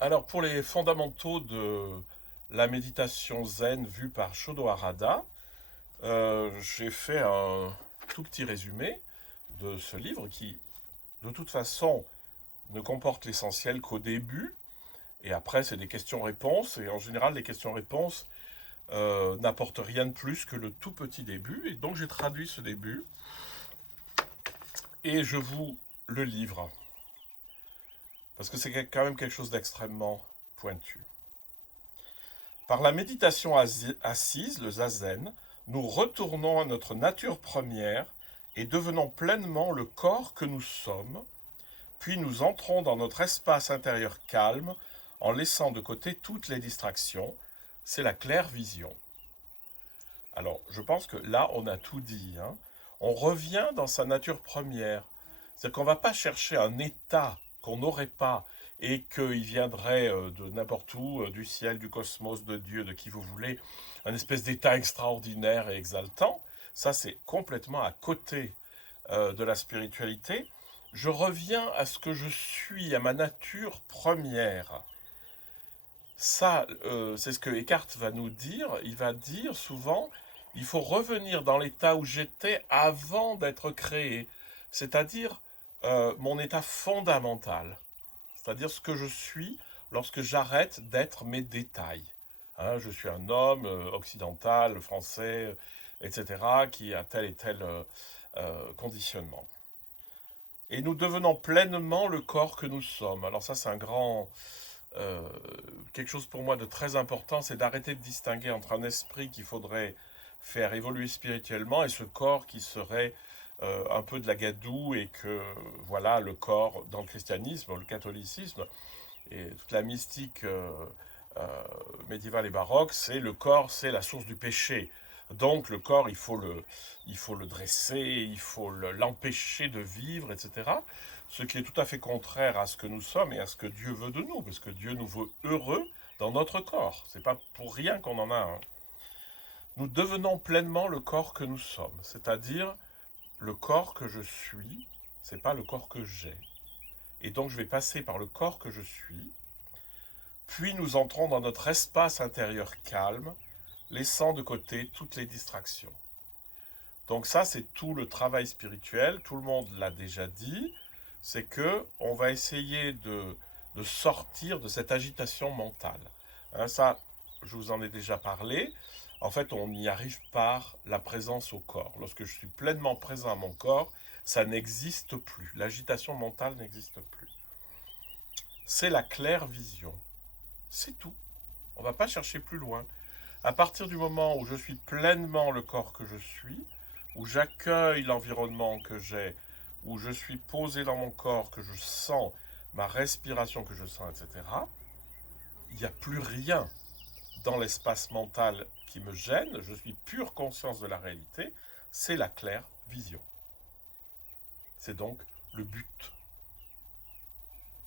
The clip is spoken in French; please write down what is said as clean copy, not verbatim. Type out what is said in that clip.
Alors, pour les fondamentaux de la méditation zen vue par Shodo Harada, j'ai fait un tout petit résumé de ce livre qui, de toute façon, ne comporte l'essentiel qu'au début. Et après, c'est des questions-réponses. Et en général, les questions-réponses n'apportent rien de plus que le tout petit début. Et donc, j'ai traduit ce début et je vous le livre. Parce que c'est quand même quelque chose d'extrêmement pointu. Par la méditation assise, le zazen, nous retournons à notre nature première et devenons pleinement le corps que nous sommes, puis nous entrons dans notre espace intérieur calme en laissant de côté toutes les distractions. C'est la claire vision. Alors, je pense que là, on a tout dit, hein. On revient dans sa nature première. C'est qu'on ne va pas chercher un état qu'on n'aurait pas et qu'il viendrait de n'importe où, du ciel, du cosmos, de Dieu, de qui vous voulez, un espèce d'état extraordinaire et exaltant. Ça, c'est complètement à côté de la spiritualité. Je reviens à ce que je suis, à ma nature première. Ça, c'est ce que Eckhart va nous dire. Il va dire souvent, il faut revenir dans l'état où j'étais avant d'être créé, c'est-à-dire mon état fondamental, c'est-à-dire ce que je suis lorsque j'arrête d'être mes détails. Hein, je suis un homme occidental, français, etc., qui a tel et tel conditionnement. Et nous devenons pleinement le corps que nous sommes. Alors ça, c'est un grand, euh, quelque chose pour moi de très important, c'est d'arrêter de distinguer entre un esprit qu'il faudrait faire évoluer spirituellement et ce corps qui serait un peu de la gadoue et que voilà le corps dans le christianisme, le catholicisme et toute la mystique médiévale et baroque, c'est le corps, c'est la source du péché. Donc le corps, il faut le dresser, il faut l'empêcher de vivre, etc. Ce qui est tout à fait contraire à ce que nous sommes et à ce que Dieu veut de nous, parce que Dieu nous veut heureux dans notre corps. C'est pas pour rien qu'on en a un. Nous devenons pleinement le corps que nous sommes, c'est-à-dire le corps que je suis, c'est pas le corps que j'ai. Et donc je vais passer par le corps que je suis, puis nous entrons dans notre espace intérieur calme, laissant de côté toutes les distractions. Donc ça, c'est tout le travail spirituel, tout le monde l'a déjà dit, c'est que on va essayer de sortir de cette agitation mentale. Hein, ça, je vous en ai déjà parlé. En fait, on y arrive par la présence au corps. Lorsque je suis pleinement présent à mon corps, ça n'existe plus. L'agitation mentale n'existe plus. C'est la claire vision. C'est tout. On ne va pas chercher plus loin. À partir du moment où je suis pleinement le corps que je suis, où j'accueille l'environnement que j'ai, où je suis posé dans mon corps, que je sens ma respiration que je sens, etc., il n'y a plus rien dans l'espace mental qui me gêne, je suis pure conscience de la réalité, c'est la claire vision. C'est donc le but.